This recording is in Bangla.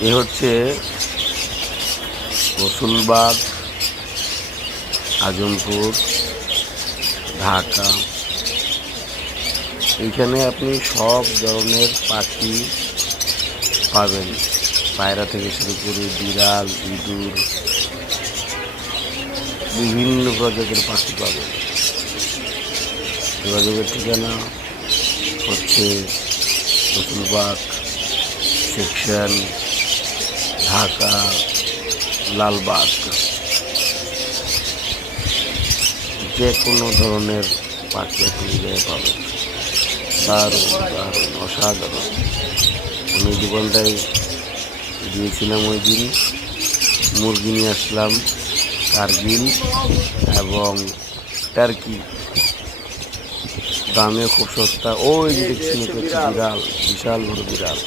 এ হচ্ছে রসুলবাগ, আজমপুর, ঢাকা। এইখানে আপনি সব ধরনের পাখি পাবেন, পায়রা থেকে শুরু করে বিড়াল, ইঁদুর, বিভিন্ন প্রজাতির পাখি পাবেন। যোগাযোগের ঠিকানা হচ্ছে রসুলবাগ সেকশন, ঢাকা, লালবাগ। যে কোনো ধরনের পাখি আপনি জায়গায় পাবেন। দারুণ দারুণ অসাধারণ। আমি দোকানটায় গিয়েছিলাম ওই দিন, মুরগি নিয়ে আসলাম, কার্গিল এবং টার্কি। দামেও খুব সস্তা। ওই যে দেখছেন, এটা হচ্ছে বিড়াল, বিশাল বড় বিড়াল।